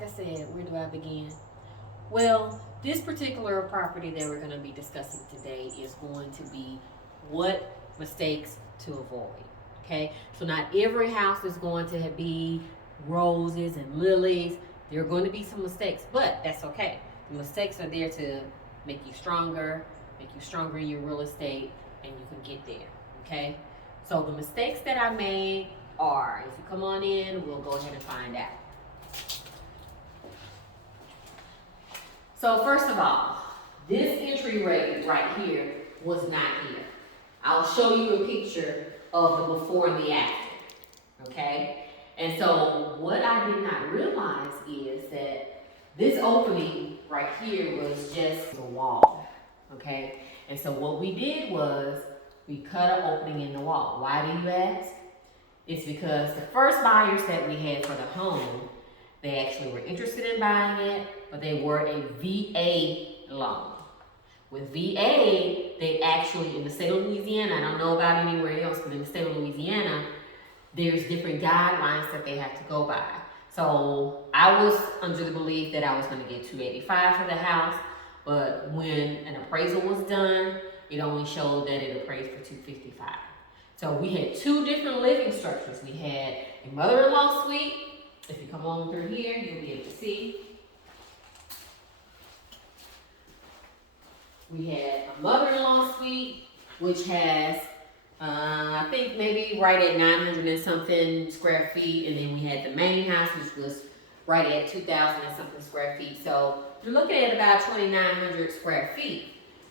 like I said, where do I begin? Well, this particular property that we're going to be discussing today is going to be what mistakes to avoid. Okay, so not every house is going to be roses and lilies. There are going to be some mistakes, but that's okay. The mistakes are there to make you stronger in your real estate, and you can get there. Okay, so the mistakes that I made are, if you come on in, we'll go ahead and find out. So first of all, this entry rate right here was not here. I'll show you a picture of the before and the after, okay? And so what I did not realize is that this opening right here was just a wall, okay? And so what we did was we cut an opening in the wall. Why do you ask? It's because the first buyers that we had for the home, they actually were interested in buying it, but they were a VA loan. With VA, they actually, in the state of Louisiana, I don't know about anywhere else, but in the state of Louisiana, there's different guidelines that they have to go by. So I was under the belief that I was going to get $285 for the house, but when an appraisal was done, it only showed that it appraised for $255. So we had two different living structures. We had a mother-in-law suite. If you come on through here, you'll be able to see. We had a mother-in-law suite, which has, I think maybe right at 900 and something square feet. And then we had the main house, which was right at 2,000 and something square feet. So you're looking at about 2,900 square feet.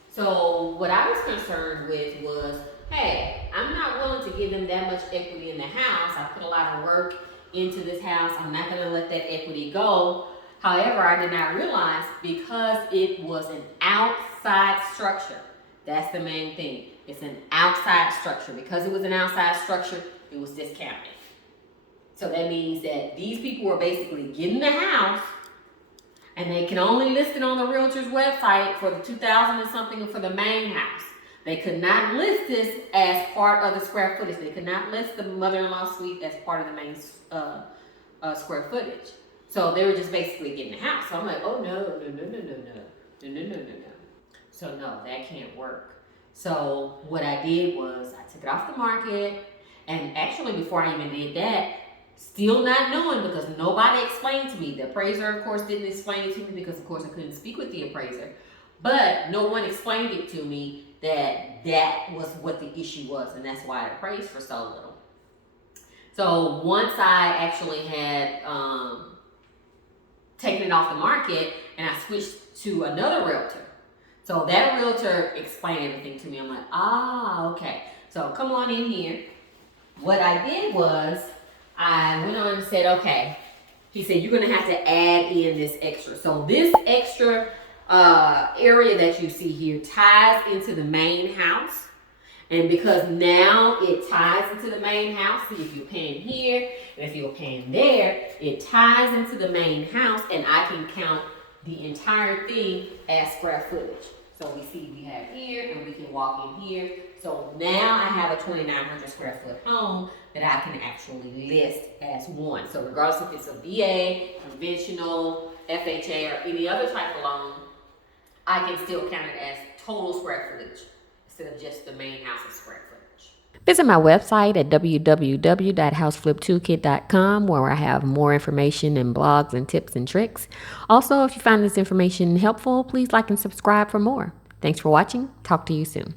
So what I was concerned with was, hey, I'm not willing to give them that much equity in the house. I put a lot of work into this house. I'm not going to let that equity go. However, I did not realize, because it was an outside structure. That's the main thing. It's an outside structure. Because it was an outside structure, it was discounted. So that means that these people were basically getting the house, and they can only list it on the realtor's website for the 2,000 and something for the main house. They could not list this as part of the square footage. They could not list the mother-in-law suite as part of the main square footage. So they were just basically getting the house. So I'm like, oh no. So no, that can't work. So what I did was I took it off the market, and actually before I even did that, still not knowing, because nobody explained to me. The appraiser, of course, didn't explain it to me because, of course, I couldn't speak with the appraiser. But no one explained it to me that that was what the issue was, and that's why it appraised for so little. So once I actually had taken it off the market, and I switched to another realtor. So that realtor explained everything to me. I'm like, okay. So come on in here. What I did was I went on and said, okay. He said, you're going to have to add in this extra. So this extra area that you see here ties into the main house. And because now it ties into the main house, see, if you're paying here and if you're paying there, it ties into the main house, and I can count the entire thing as square footage. So we see we have here, and we can walk in here. So now I have a 2,900 square foot home that I can actually list as one. So regardless if it's a VA, conventional, FHA, or any other type of loan, I can still count it as total square footage instead of just the main house's square footage. Visit my website at www.housefliptoolkit.com, where I have more information and blogs and tips and tricks. Also, if you find this information helpful, please like and subscribe for more. Thanks for watching. Talk to you soon.